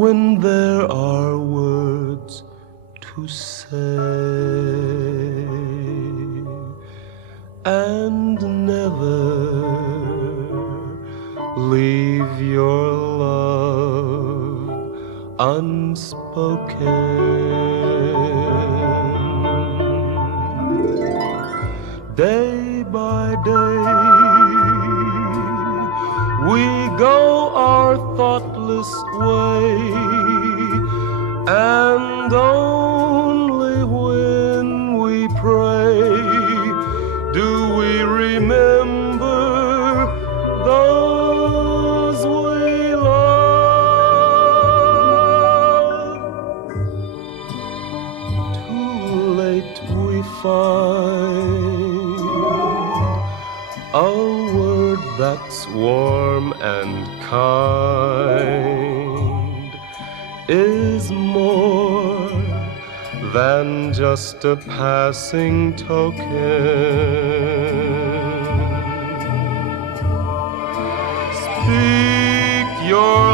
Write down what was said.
when there are words to say, and never leave your love unspoken. Day by day we go our thoughtless way, and only when we pray do we remember those we love. Too late we find a word that's warm and kind is more than just a passing token. Speak your